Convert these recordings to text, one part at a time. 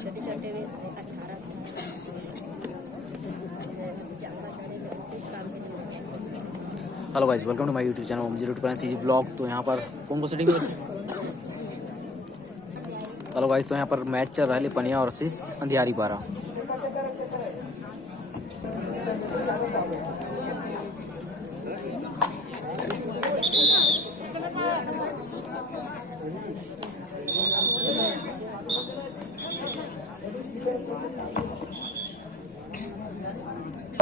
छोटे छोटे hello guys, welcome to my YouTube channel Om 02 blog. तो यहाँ पर कौन को सेटिंग है? हेलो गाइस, तो यहाँ पर मैच चल रहा है लिपनिया और अंधियारी पारा।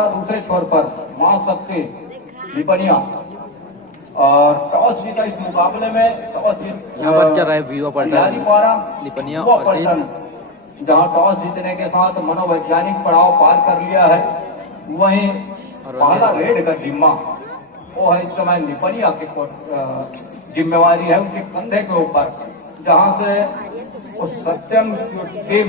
दूसरे छोर पर मां शक्ति लिपनिया और टॉस जीता इस मुकाबले में। टॉस यहाँ पर चल रहा है व्यू पर लिपनिया और जहां टॉस जीतने के साथ मनोवैज्ञानिक पड़ाव पार कर लिया है, वहीं पहला रेड का जिम्मा वो है इस समय लिपनिया की जिम्मेवारी है उनके कंधे के ऊपर, जहां से वो सत्यम की टीम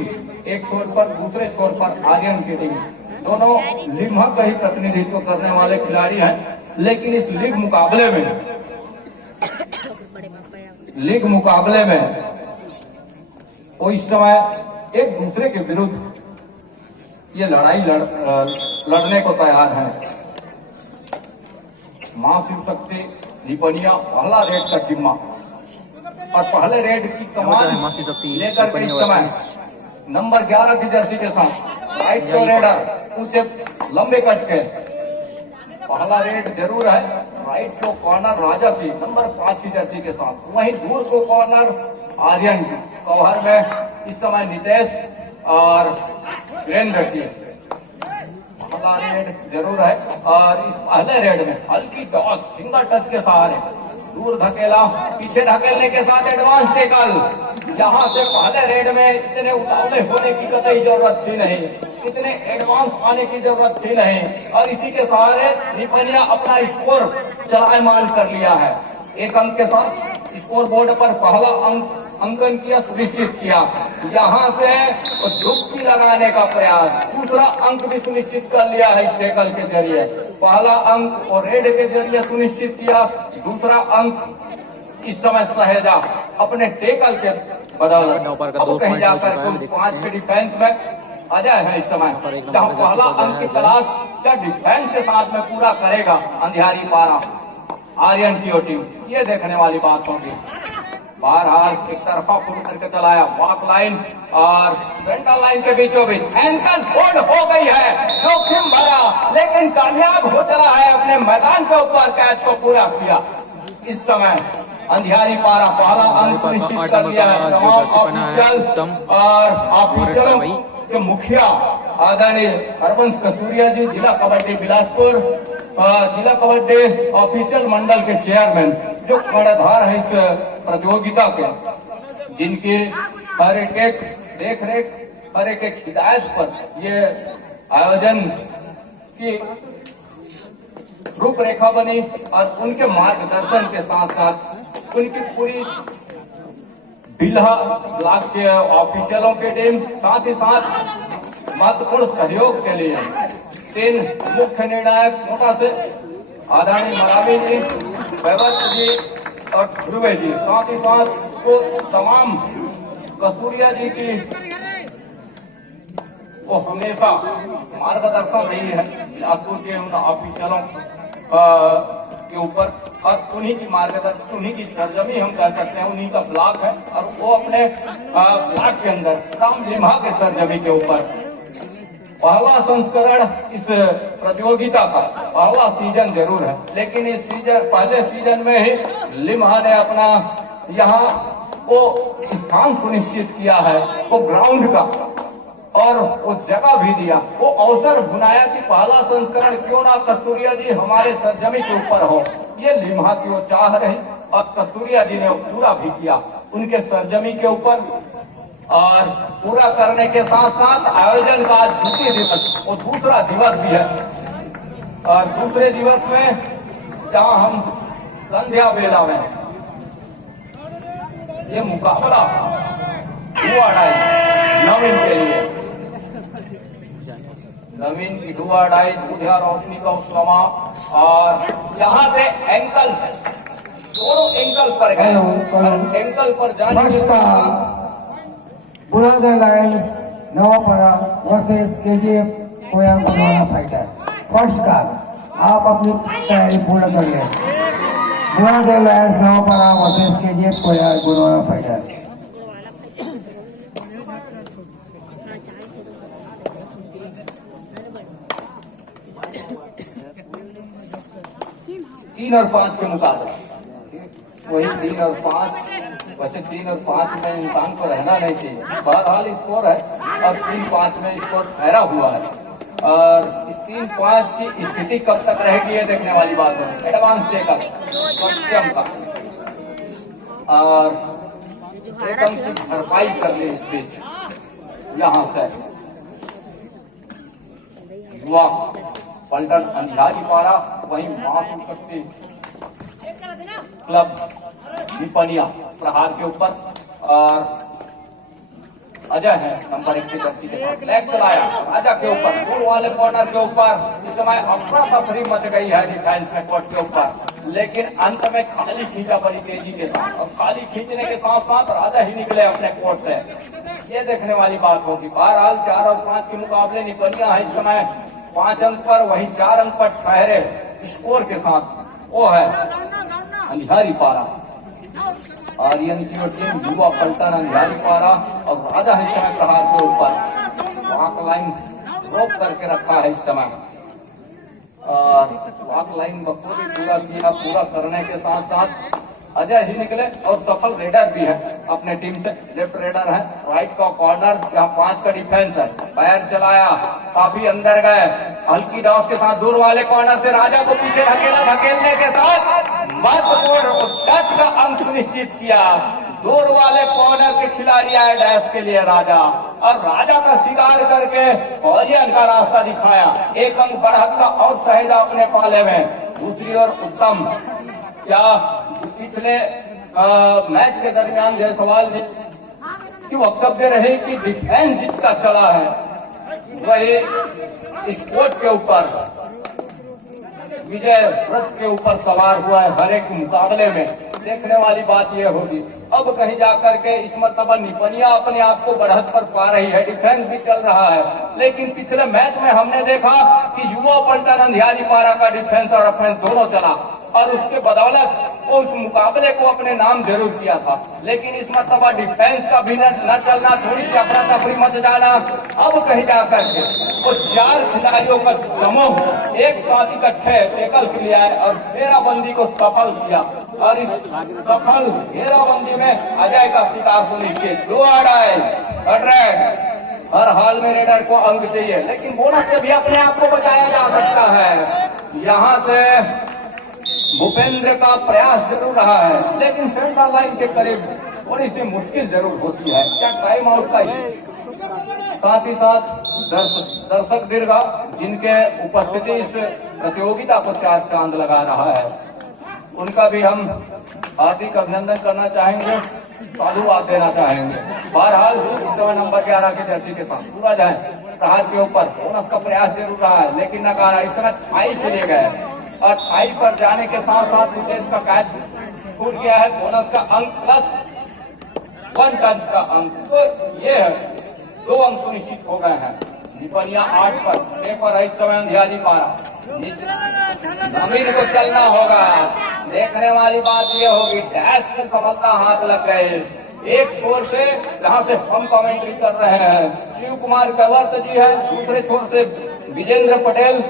एक छोर पर, दूसरे छोर पर आर्यन की टीम, दोनों लिम्हा का ही प्रतिनिधित्व करने वाले खिलाड़ी हैं। लेकिन इस लीग मुकाबले में वो इस समय एक दूसरे के विरुद्ध ये लड़ाई लड़ने को तैयार है। मां शिव शक्ति लिपनिया पहला रेड का जिम्मा और पहले रेड की कमान लेकर के इस समय नंबर 11 की जर्सी के साथ राइट को रेडर ऊंचे लंबे कट के पहला रेड जरूर है। राइट को कॉर्नर राजा की नंबर 5 की जर्सी के साथ, वहीं दूर को कॉर्नर आर्यन की कवर में इस समय नितेश और वीरेंद्र की पहला रेड जरूर है। और इस पहले रेड में हल्की टॉस फिंगर टच के सहारे दूर धकेला, पीछे धकेलने के साथ एडवांस टेकल। यहाँ से पहले रेड में इतने उतावले होने की कतई जरूरत थी नहीं, इतने एडवांस आने की जरूरत थी नहीं, और इसी के सहारे लिपनिया अपना स्कोर चलायमान कर लिया है। एक अंक के साथ स्कोर बोर्ड पर पहला अंकन किया, सुनिश्चित किया। यहाँ से डुबकी लगाने का प्रयास, दूसरा अंक भी सुनिश्चित कर लिया है इस टेकल के जरिए। पहला अंक और रेड के जरिए सुनिश्चित किया, दूसरा अंक इस समय सहेजा अपने टेकल के बदौलत। अब कहीं जाकर कुल 5 के डिफेंस में अजय है इस समय, जहाँ पहला अंक की तलाश क्या डिफेंस के साथ में पूरा करेगा अंधियारी पारा आर्यन की टीम, ये देखने वाली बात होगी। बाहर एक तरफा फुल करके चलाया, वॉक लाइन और सेंटर लाइन के बीचों बीच एंकल होल्ड हो गई है, जोखिम भरा लेकिन कामयाब हो चला है, अपने मैदान के ऊपर कैच को पूरा किया। इस समय अंधियारी पारा पहला अंक सुनिश्चित कर लिया है। ऑफिशियल और ऑफिशियलों के मुखिया आदरणीय हरबंश कस्तूरिया जी, जिला कबड्डी बिलासपुर, जिला कबड्डी ऑफिशियल मंडल के चेयरमैन जो कर्णधार है इस प्रतियोगिता के, जिनकी हर एक देख रेख, हर एक हिदायत पर ये आयोजन की रूपरेखा बनी और उनके मार्गदर्शन के साथ साथ उनकी पूरी बिल्हा ब्लॉक के ऑफिशियलों की टीम, साथ ही साथ महत्वपूर्ण सहयोग के लिए 3 मुख्य निर्णायक कोटा से आदरणीय मरावी जी, वैवत जी और ध्रुवे जी, साथ ही साथ वो तमाम कस्तूरिया जी की वो हमेशा मार्गदर्शन रही है बिलासपुर के उन ऑफिशियलों के ऊपर, और उन्हीं की मार्गदर्शन, उन्हीं की सरजमी हम कह सकते हैं, उन्हीं का ब्लॉक है और वो अपने ब्लॉक के अंदर राम लिम्हा के सरजमी के ऊपर पहला संस्करण इस प्रतियोगिता का पहला सीजन जरूर है, लेकिन इस सीजन पहले सीजन में ही लिम्हा ने अपना यहाँ वो स्थान सुनिश्चित किया है, वो ग्राउंड का और वो जगह भी दिया, वो अवसर बनाया कि पहला संस्करण क्यों ना कस्तूरिया जी हमारे सरजमी के ऊपर हो। ये लिम्हा की वो चाह रही और कस्तूरिया जी ने पूरा भी किया उनके सरजमी के ऊपर। और पूरा करने के साथ साथ आयोजन का आज द्वितीय दिवस, वो दूसरा दिवस भी है, और दूसरे दिवस में जहां हम संध्या बेला में ये मुकाबला हुआ नवीन के लिए जमीन की डुआडाई दूधिया रोशनी का उस समा और यहाँ से एंकल दोनों एंकल पर गए और एंकल पर जाने के बाद Burada Lions Navapara versus KGF कोयांग गुरुवाना फाइटर। फर्स्ट कॉल, आप अपनी तैयारी पूर्ण कर लें। Burada Lions Navapara versus KGF कोयांग गुरुवाना फाइटर। 3 और 5 के मुकाबले वही 3 और 5, वैसे 3 और 5 में इंसान को रहना नहीं चाहिए, बहरहाल स्कोर है और 3-5 में स्कोर ठहरा हुआ है और इस 3-5 की स्थिति कब तक रहेगी ये देखने वाली बात होगी। एडवांस देकर सत्यम का और एकदम से भरपाई कर ली इस बीच यहाँ से युवा पलटन अंधियारी पारा, वही मासूम शक्ति क्लब दीपनिया प्रहार के ऊपर और अजय है नंबर 1 की जर्सी के साथ लेग चलाया राजा के ऊपर गोल वाले कॉर्नर के ऊपर। इस समय अफरा तफरी मच गई है डिफेंस में कोर्ट के ऊपर, लेकिन अंत में खाली खींचा बड़ी तेजी के साथ और खाली खींचने के साथ साथ राजा ही निकले अपने कोर्ट से। ये देखने वाली बात होगी। बहरहाल 4 और 5 के मुकाबले निपनिया है इस समय 5 अंक पर, वही 4 अंक पर ठहरे स्कोर के साथ वो है अंधियारी पारा। आर्यन की और टीम युवा पलटन अंधियारी पारा और राजा है इस समय प्रहार के ऊपर वॉक लाइन रोक करके रखा है इस समय और वॉक लाइन बखूबी पूरा किया। पूरा करने के साथ साथ अजय ही निकले और सफल रेडर भी है अपने टीम से। लेफ्ट रेडर है, राइट का कॉर्नर जहाँ 5 का डिफेंस है, पैर चलाया काफी अंदर गए, हल्की डॉस के साथ दूर वाले कॉर्नर से राजा को पीछे धकेला, धकेलने के साथ महत्वपूर्ण टच का अंक सुनिश्चित किया। दूर वाले कॉर्नर के खिलाड़ी आए डैश के लिए राजा और राजा का शिकार करके ऑरियन का रास्ता दिखाया। 1 अंक बढ़त का और सहेजा अपने पाले में। दूसरी ओर उत्तम क्या पिछले मैच के दरमियान जो सवाल कि वक्तव्य रहे कि डिफेंस जिसका चला है वही स्पोर्ट के ऊपर विजय व्रत के ऊपर सवार हुआ है हर एक मुकाबले में। देखने वाली बात यह होगी अब कहीं जाकर के इस मरतबा निपनिया अपने आप को बढ़त पर पा रही है, डिफेंस भी चल रहा है। लेकिन पिछले मैच में हमने देखा कि युवा पलटन अंधियारी पारा का डिफेंस और ऑफेंस दोनों चला और उसके बदौलत वो उस मुकाबले को अपने नाम जरूर किया था। लेकिन इस मरतबा डिफेंस का भी न चलना, थोड़ी सी अफरा तफरी मच जाना। अब कहीं जाकर के वो 4 खिलाड़ियों का समूह एक साथ इकट्ठे टेकल के लिए आए और घेराबंदी को सफल किया और इस सफल घेराबंदी में अजय का शिकार सुनिश्चित। हर हाल में रेडर को अंक चाहिए, लेकिन बोनस से भी अपने आप को बचाया जा सकता है। यहाँ से भूपेंद्र का प्रयास जरूर रहा है, लेकिन सेंट्रल लाइन के करीब थोड़ी सी मुश्किल जरूर होती है। क्या टाइम आउट का ही साथ ही साथ दर्शक दीर्घा जिनके उपस्थिति इस प्रतियोगिता को 4 चांद लगा रहा है, उनका भी हम हार्दिक अभिनंदन करना चाहेंगे, साधुवाद देना चाहेंगे। बहरहाल इस समय नंबर 11 की जर्सी के साथ सूरज है प्रहार के ऊपर, बोनस का प्रयास जरूर रहा है लेकिन नकारा। इस समय थाई के लिए गए और थाई पर जाने के साथ साथ विदेश का कैच छूट गया है। बोनस का अंक प्लस 1 टच का अंक, तो ये 2 अंक सुनिश्चित हो गए हैं। निपनिया 8 पर, 6 पर इस समय अंधियारी पारा। जमीन को चलना होगा। देखने वाली बात ये होगी डैश में सफलता हाथ लग गए। एक छोर से जहाँ से हम कमेंट्री कर रहे हैं शिव कुमार कंवर जी है, दूसरे छोर से विजेंद्र पटेल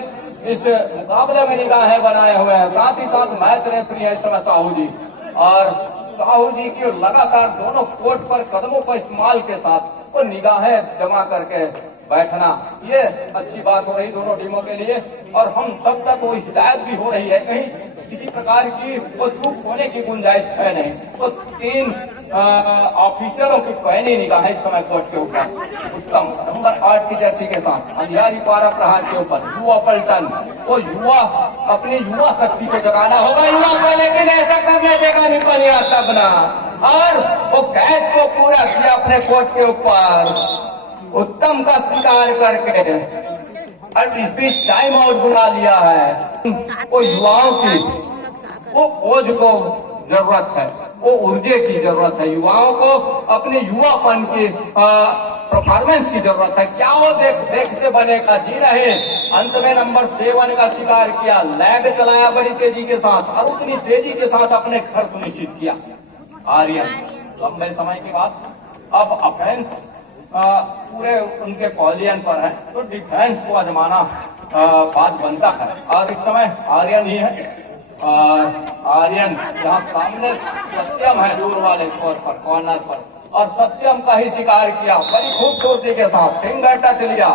इस मुकाबले में निगाहें बनाए हुए हैं। साथ ही साथ मैच रेफरी है इस समय साहू जी, और साहू जी की लगातार दोनों कोर्ट पर कदमों का इस्तेमाल के साथ वो निगाहें जमा करके बैठना, ये अच्छी बात हो रही दोनों टीमों के लिए। और हम सब तक वो हिदायत भी हो रही है, कहीं किसी प्रकार की वो चूक होने की गुंजाइश है नहीं। तो 3 ऑफिसरों की पैनी निगाहें इस समय कोर्ट के ऊपर। उत्तम नंबर 8 की जर्सी के साथ अंधियारी पारा प्रहार के ऊपर युवा पलटन, वो युवा अपनी युवा शक्ति को जगाना होगा युवा को, लेकिन ऐसा करने देगा निपनिया तब ना। और वो कैच को पूरा किया अपने कोर्ट के ऊपर, उत्तम का शिकार करके और इस बीच टाइम आउट बुला लिया है। वो युवाओं की वो ओज को जरूरत है, वो ऊर्जा की जरूरत है, युवाओं को अपने युवापन की परफॉर्मेंस की जरूरत है। क्या वो देखते बनेगा जी रहे। अंत में नंबर 7 का शिकार किया, लैग चलाया बड़ी तेजी के साथ और उतनी तेजी के साथ अपने घर सुनिश्चित किया आर्यन। लंबे समय के बाद अब ऑफेंस पूरे उनके पॉलियन पर है, तो डिफेंस को आजमाना बात बनता है और इस समय आर्यन ही है। आर्यन जहाँ सामने सत्यम है दूर वाले छोर पर कॉर्नर पर, और सत्यम का ही शिकार किया बड़ी खूबसूरती के साथ। फिंगर टच लिया,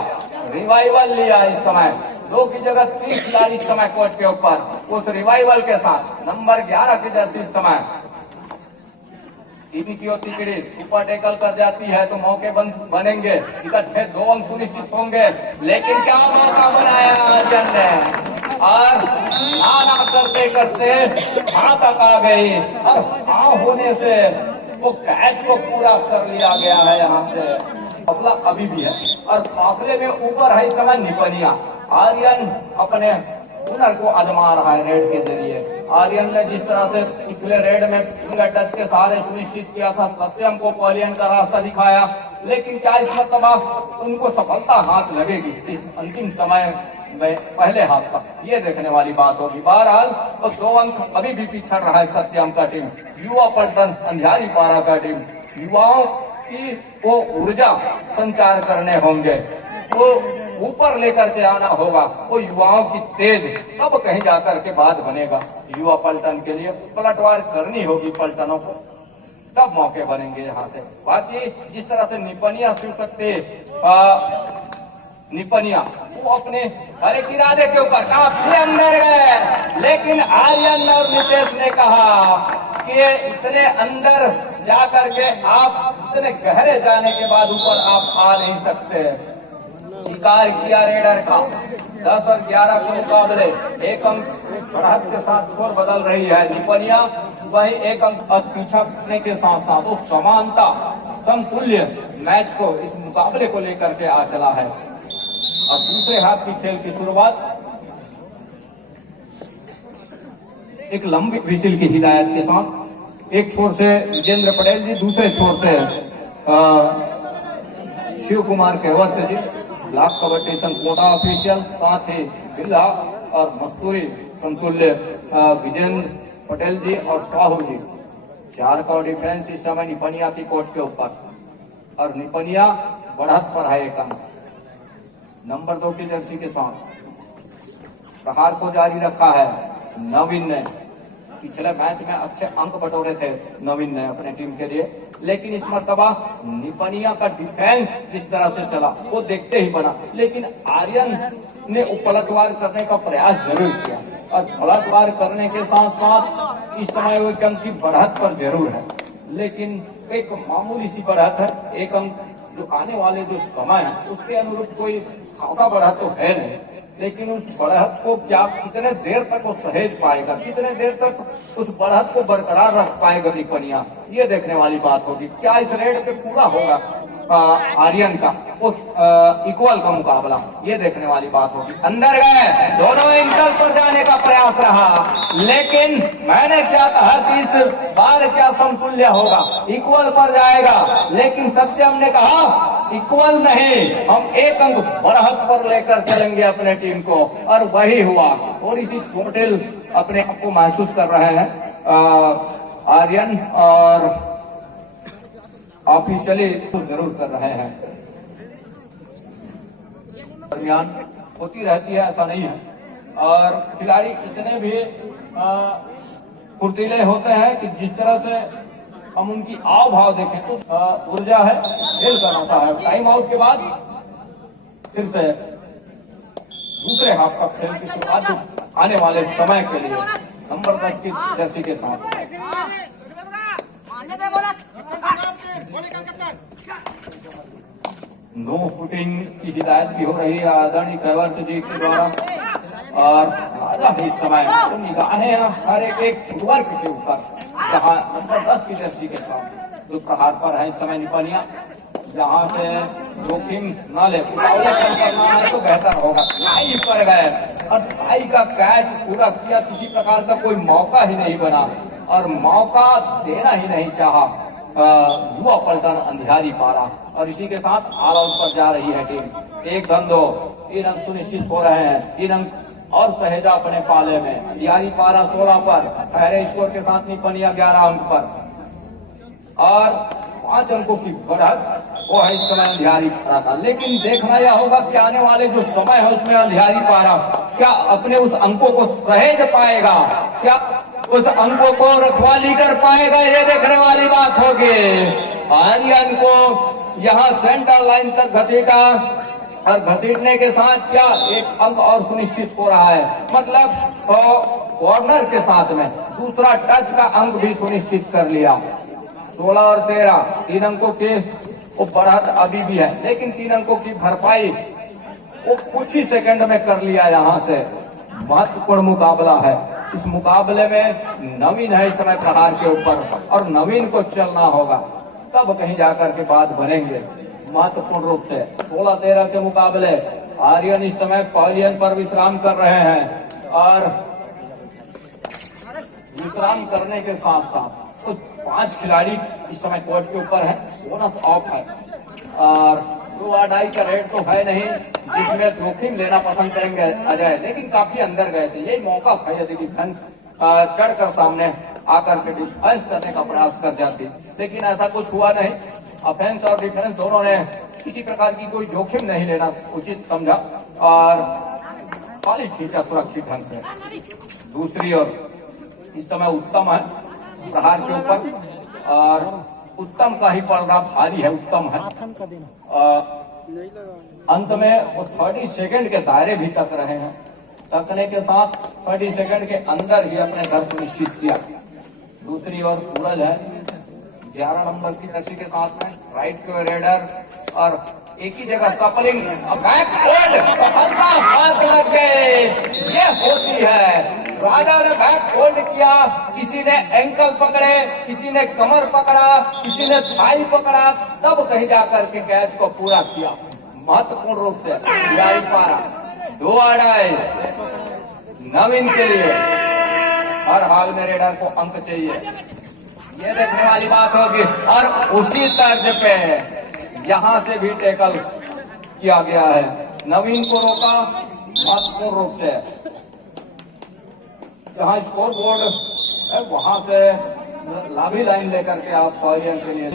रिवाइवल लिया। इस समय 2 की जगह 3 खिलाड़ी इस समय कोर्ट के ऊपर उस रिवाइवल के साथ। नंबर 11 की जर्सी इस समय इनकी और तिकड़ी सुपर टेकल कर जाती है तो मौके बनेंगे, इकट्ठे 2 अंक सुनिश्चित होंगे। लेकिन क्या मौका बनाया आर्यन ने, और ना करते करते हाथ तक आ गई और हाँ होने से वो कैच को पूरा कर लिया गया है। यहाँ से फासला अभी भी है और फासले में ऊपर है इस समय निपनिया। आर्यन अपने हुनर को आजमा रहा है रेड के जरिए। आर्यन ने जिस तरह से पिछले रेड में फिंगर टच के सहारे सुनिश्चित किया था, सत्यम को पॉलियन का रास्ता दिखाया, लेकिन क्या इस मरतबा उनको सफलता हाथ लगेगी इस अंतिम समय में पहले हाथ का, ये देखने वाली बात होगी। बहरहाल तो 2 अंक अभी भी पिछड़ रहा है सत्यम का टीम। युवा पलटन अंधियारी पारा का टीम, युवाओं की वो ऊर्जा संचार करने होंगे, वो ऊपर लेकर के आना होगा, वो युवाओं की तेज, तब कहीं जाकर के बात बनेगा। युवा पलटन के लिए पलटवार करनी होगी पलटनों को, तब मौके बनेंगे यहाँ से। बाकी जिस तरह से निपनिया शिव सकते निपनिया वो अपने हर एक इरादे के ऊपर काफी अंदर गए, लेकिन आर्यन और नितेश ने कहा कि इतने अंदर जाकर के आप इतने गहरे जाने के बाद ऊपर आप आ नहीं सकते। शिकार किया रेडर का 10 और 11 के मुकाबले 1 अंक बढ़त के साथ स्कोर बदल रही है निपनिया, वही 1 अंक और पीछा करने के साथ साथ वो समानता समतुल्य मैच को इस मुकाबले को लेकर के आ चला है। और दूसरे हाथ की खेल की शुरुआत एक लंबी विसिल की हिदायत के साथ, एक छोर से विजेंद्र पटेल जी, दूसरे छोर से शिव कुमार केवट जी, ब्लॉक कबड्डी संघ कोटा ऑफिशियल, साथ ही बिल्ला और मस्तूरी समतुल्य विजेंद्र पटेल जी और साहू जी। 4 का डिफेंस इस समय निपनिया की कोर्ट के ऊपर, और निपनिया बढ़त पर है 1 अंक। नंबर 2 की जर्सी के साथ प्रहार को जारी रखा है नवीन ने। पिछले मैच में अच्छे अंक बटोरे थे नवीन ने अपने टीम के लिए, लेकिन इस मरतबा निपनिया का डिफेंस जिस तरह से चला वो देखते ही बना, लेकिन आर्यन ने पलटवार करने का प्रयास जरूर किया और पलटवार करने के साथ साथ इस समय वो 1 अंक की बढ़त पर जरूर है, लेकिन एक मामूली सी बढ़त है। 1 अंक जो आने वाले जो समय है उसके अनुरूप कोई खासा बढ़त तो है नहीं, लेकिन उस बढ़त को क्या कितने देर तक वो सहेज पाएगा, कितने देर तक उस बढ़त को बरकरार रख पाएगा निपनिया, ये देखने वाली बात होगी। क्या इस रेड पे पूरा होगा आर्यन का उस इक्वल का मुकाबला, ये देखने वाली बात होगी। अंदर गए, दोनों एंगल पर जाने का प्रयास रहा, लेकिन मैंने क्या कहा कि इस बार क्या समतुल्य होगा, इक्वल पर जाएगा, लेकिन सत्यम ने कहा इक्वल नहीं, हम 1 अंक बढ़त पर लेकर चलेंगे अपने टीम को, और वही हुआ। थोड़ी सी चोटिल अपने आप को महसूस कर रहे हैं आर्यन, और ऑफिशियली जरूर कर रहे हैं। दरमियान होती रहती है, ऐसा नहीं है, और खिलाड़ी इतने भी फुर्तीले होते हैं कि जिस तरह से हम उनकी आव भाव देखें तो ऊर्जा है, खेल बनाता है। टाइम आउट के बाद फिर से दूसरे हाफ का खेल की शुरुआत आने वाले समय के लिए नंबर 10 की जर्सी के साथ। नो फुटिंग की हिदायत भी हो रही है आदरणीय केवट जी के द्वारा, और राजा है इस समय तो निगाहें हर एक वर्ग के ऊपर, जहां नंबर 10 की जर्सी के साथ जो प्रहार पर है इस समय निपनिया। यहाँ से जोखिम न ले, करना है तो बेहतर होगा। टाई पर गए और टाई का कैच पूरा किया, किसी प्रकार का कोई मौका ही नहीं बना और मौका देना ही नहीं चाहा युवा पलटन अंधियारी पारा। और इसी के साथ ऑल आउट पर जा रही है टीम। 1 धन 2, 3 अंक सुनिश्चित हो रहे हैं। 3 अंक और सहेजा अपने पाले में। अंधियारी पारा 16 पर, पहले स्कोर के साथ निपनिया 11 अंक पर और 5 अंकों की बढ़त वो है इस समय अंधियारी पारा का। लेकिन देखना यह होगा कि आने वाले जो समय है उसमें अंधियारी पारा क्या अपने उस अंकों को सहेज पाएगा, क्या उस अंकों को रखवाली कर पाएगा, ये देखने वाली बात होगी। आर्यन को यहाँ सेंटर लाइन तक घसीटा और घसीटने के साथ क्या 1 अंक और सुनिश्चित हो रहा है, मतलब कॉर्नर के साथ में दूसरा टच का अंक भी सुनिश्चित कर लिया। 16 और 13 3 अंकों के वो बढ़त अभी भी है, लेकिन 3 अंकों की भरपाई वो कुछ ही सेकंड में कर लिया। यहाँ से महत्वपूर्ण मुकाबला है। इस मुकाबले में नवीन है इस समय प्रहार के ऊपर और नवीन को चलना होगा, तब कहीं जाकर के बात बनेंगे महत्वपूर्ण रूप से। 16-13 के मुकाबले आर्यन इस समय पवेलियन पर विश्राम कर रहे हैं और विश्राम करने के साथ साथ तो 5 खिलाड़ी इस समय कोर्ट के ऊपर है, बोनस ऑफ है और 2 अढ़ाई का रेट तो है नहीं जिसमें जोखिम लेना पसंद करेंगे अजय, लेकिन काफी अंदर गए थे। यही मौका था यदि डिफेंस चढ़कर सामने आकर के डिफेंस करने का प्रयास कर जाती, लेकिन ऐसा कुछ हुआ नहीं। ऑफेंस और डिफेंस दोनों ने किसी प्रकार की कोई जोखिम नहीं लेना उचित समझा और खाली खींचा सुरक्षित ढंग से। दूसरी ओर इस समय उत्तम है प्रहार के ऊपर और उत्तम का ही पलड़ा भारी है, उत्तम है। अंत में वो 30 सेकंड के दायरे भी तक रहे हैं, तकने के साथ 30 सेकंड के अंदर ही अपने घर सुनिश्चित किया। दूसरी ओर सूरज है 11 नंबर की रस्सी के साथ में, राइट के रेडर और एक ही जगह कपलिंग बैक होल्ड, हल्का हाथ लग गए, ये होती है। राजा ने बैक होल्ड किया, किसी ने एंकल पकड़े, किसी ने कमर पकड़ा, किसी ने थाई पकड़ा, तब कहीं जाकर के कैच को पूरा किया महत्वपूर्ण रूप से। अंधियारी पारा 2 अढ़ाई नवीन के लिए हर हाल में रेडर को अंक चाहिए, ये देखने वाली बात होगी। और उसी तर्ज पे यहाँ से भी टैकल किया गया है, नवीन को रोका महत्वपूर्ण रूप से। जहाँ स्कोर बोर्ड है वहां से लाभी लाइन लेकर के आप पवेलियन के लिए।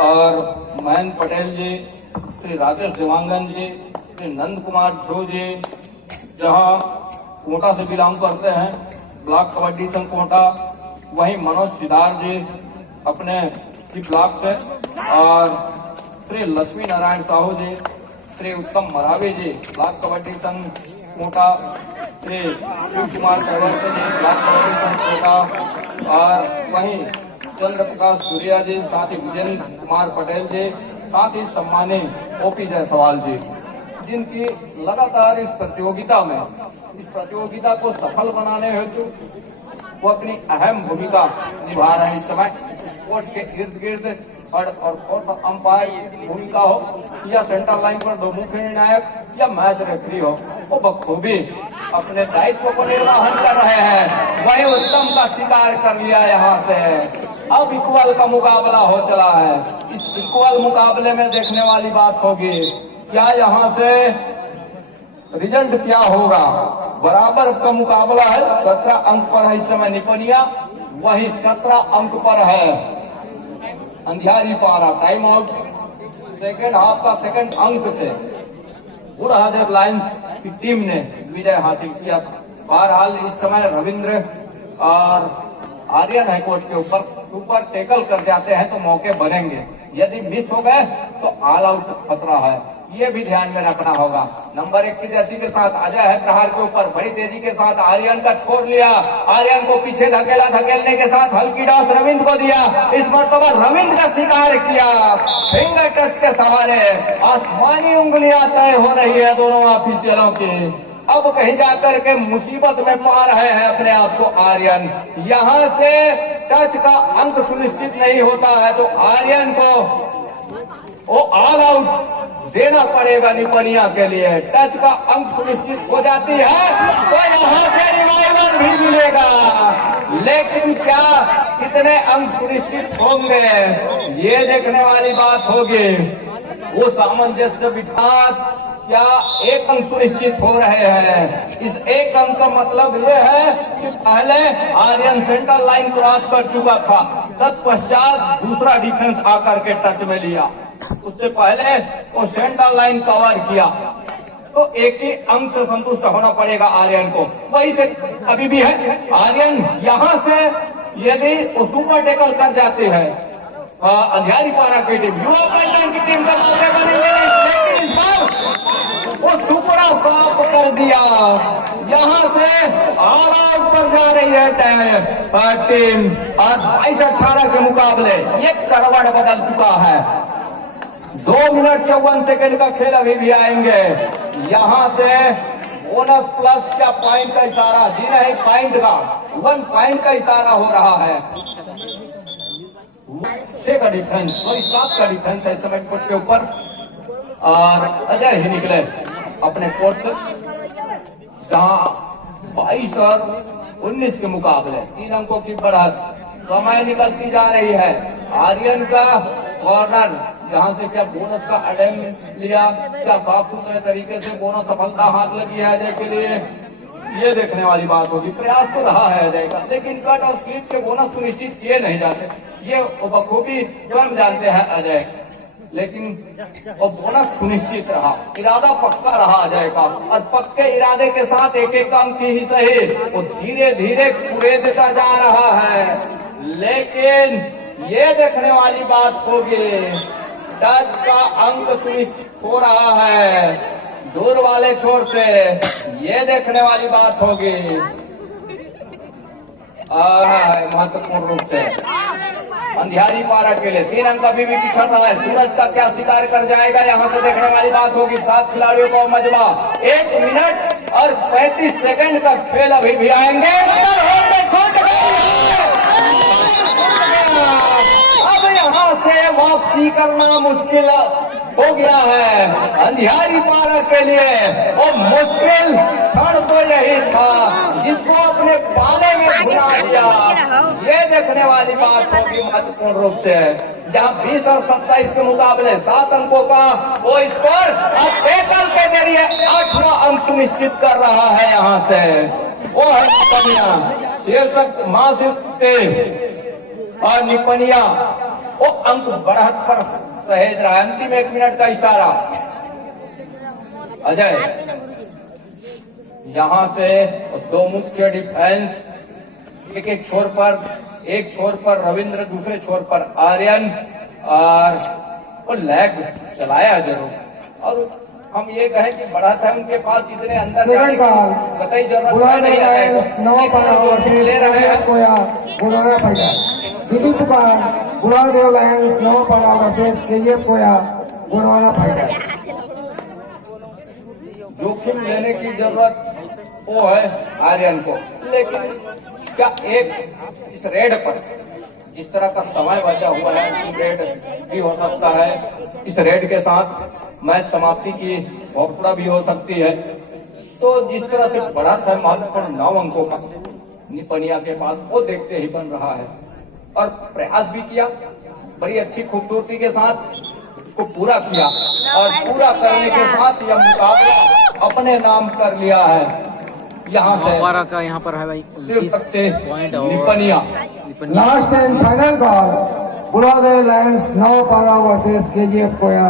और महेंद्र पटेल जी, श्री राकेश देवांगन जी, श्री नंद कुमार ध्रुव जी जहाँ कोटा से बिलोंग करते हैं, ब्लॉक कबड्डी संघ कोटा, वहीं मनोज सिदार जी अपने ब्लॉक से और श्री लक्ष्मी नारायण साहू जी, श्री उत्तम मरावी जी ब्लॉक कबड्डी संघ कोटा, श्री शिव कुमार करवलकर जी ब्लॉक कबड्डी संघ कोटा और वहीं चंद्र प्रकाश सूर्या जी, साथ ही विजेंद्र कुमार पटेल जी, साथ ही सम्मानित ओपी जायसवाल जी, जिनकी लगातार इस प्रतियोगिता को सफल बनाने हेतु वो अपनी अहम भूमिका निभा रहे हैं। इस समय स्पोर्ट के इर्द गिर्द और अंपायर की भूमिका हो या सेंटर लाइन पर 2 मुख्य निर्णायक या मैच रेफरी हो, वो बखूबी अपने दायित्व को निर्वहन कर रहे हैं। वही उत्तम का शिकार कर लिया यहाँ से। अब इक्वल का मुकाबला हो चला है। इस इक्वल मुकाबले में देखने वाली बात होगी क्या यहाँ से रिजल्ट क्या होगा। बराबर का मुकाबला है, 17 अंक पर है इस समय निपनिया, वही 17 अंक पर है अंधियारी पारा। टाइम आउट सेकेंड हाफ का सेकेंड अंक से बुरहादेव लायंस की टीम ने विजय हासिल किया था। बहरहाल इस समय रविंद्र और आर्यन हाईकोर्ट के ऊपर सुपर टेकल कर जाते हैं तो मौके बनेंगे, यदि मिस हो गए तो ऑल आउट खतरा है, ये भी ध्यान में रखना होगा। नंबर 1 की जर्सी के साथ अजय है प्रहार के ऊपर, बड़ी तेजी के साथ आर्यन का छोड़ लिया, आर्यन को पीछे धकेला, धकेलने के साथ हल्की डांस रविंद्र को दिया, इस मर्तबा रविंद्र का शिकार किया फिंगर टच के सहारे। आसमानी उंगलियां तय हो रही है दोनों ऑफिशियलों की। अब कहीं जाकर के मुसीबत में पा रहे हैं अपने आप को आर्यन। यहाँ से टच का अंक सुनिश्चित नहीं होता है तो आर्यन को वो ऑल आउट देना पड़ेगा निपनिया के लिए। टच का अंक सुनिश्चित हो जाती है तो यहाँ से रिवाइवल भी मिलेगा, लेकिन क्या कितने अंक सुनिश्चित होंगे ये देखने वाली बात होगी। वो सामंजस्य बिठा क्या एक अंक सुनिश्चित हो रहे हैं। इस एक अंक का मतलब ये है कि पहले आर्यन सेंटर लाइन क्रॉस कर चुका था, तत्पश्चात दूसरा डिफेंस आकर के टच में लिया, उससे पहले वो सेंटर लाइन कवर किया, तो एक ही अंक से संतुष्ट होना पड़ेगा आर्यन को। वही से अभी भी है आर्यन यहाँ से यदि वो सुपर टेकल कर जाते हैं अंधियारी पारा की टीम, युवा पलटन की टीम का मौके बनेंगे, लेकिन इस बार वो सुपड़ा साफ कर दिया। यहाँ से ऑल आउट पर जा रही है टीम और 22-18 के मुकाबले ये करवट बदल चुका है। 2 मिनट 54 सेकंड का खेल अभी भी आएंगे। यहाँ से बोनस प्लस क्या पॉइंट का इशारा, जी नहीं पॉइंट का 1 पॉइंट का इशारा हो रहा है। 6 का डिफेंस और 7 का डिफेंस है इस समय कोर्ट के ऊपर और अजय ही निकले अपने कोर्ट से, जहां 22 और 19 के मुकाबले 3 अंकों की बढ़त। समय निकलती जा रही है। आर्यन का कॉर्नर जहां से क्या बोनस का अटेम्प्ट लिया, क्या साफ सुथरे तरीके से बोनस सफलता हाथ लगी है अजय के लिए, ये देखने वाली बात होगी। प्रयास तो रहा है अजय का, लेकिन कट और स्वीप के बोनस सुनिश्चित किए नहीं जाते, ये बखूबी स्वयं जानते हैं अजय, लेकिन वो बोनस सुनिश्चित रहा, इरादा पक्का रहा अजय का और पक्के इरादे के साथ एक एक अंक की ही सही वो धीरे धीरे पूरे देता जा रहा है। लेकिन ये देखने वाली बात होगी टच का अंक सुनिश्चित हो रहा है दूर वाले छोर से, ये देखने वाली बात होगी महत्वपूर्ण रूप से। अंधियारी पारा के लिए 3 अंक अभी भी पिछड़ रहा है। सूरज का क्या शिकार कर जाएगा यहाँ से देखने वाली बात होगी। 7 खिलाड़ियों को मजबा 1 मिनट और 35 सेकंड का खेल अभी भी आएंगे। अब यहाँ से वापसी करना मुश्किल हो गया है अंधियारी पारा के लिए। और मुश्किल क्षण तो यही था जिसको अपने पाले में घुमा दिया, ये देखने वाली बात होगी महत्वपूर्ण रूप से। जहां 20 और 27 के मुकाबले 7 अंकों का वो स्कोर अब एकल के जरिए 8वां अंक सुनिश्चित कर रहा है। यहाँ से वो है निपनिया, शीर्षक मां और निपनिया वो अंक बढ़त पर सहेज रहा है। अंतिम 1 मिनट का इशारा अजय, यहाँ से 2 मुख्य डिफेंस, एक छोर पर रविंद्र, दूसरे छोर पर आर्यन और लेग चलाया जरूर। और हम ये कहें कि बढ़त है उनके पास, इतने अंदर जाने की कतई जरूरत नहीं है। ले रहे हैं गुलादेव लायंस नवापाड़ा वर्सेस केजीएफ कोया गुणवाना फाइटर। जोखिम लेने की जरूरत वो है आर्यन को, लेकिन क्या एक इस रेड पर जिस तरह का समय बचा हुआ है रेड भी हो सकता है, इस रेड के साथ मैच समाप्ति की घोषणा भी हो सकती है। तो जिस तरह से बढ़त है महत्वपूर्ण 9 अंकों का निपनिया के पास, वो देखते ही बन रहा है और प्रयास भी किया बड़ी अच्छी खूबसूरती के साथ उसको पूरा किया और पूरा करने के साथ यह मुकाबला अपने नाम कर लिया है। यहाँ से का यहाँ पर है भाई point Nipaniya. Last and final call Guladev Lions Navapada versus KGF Koya.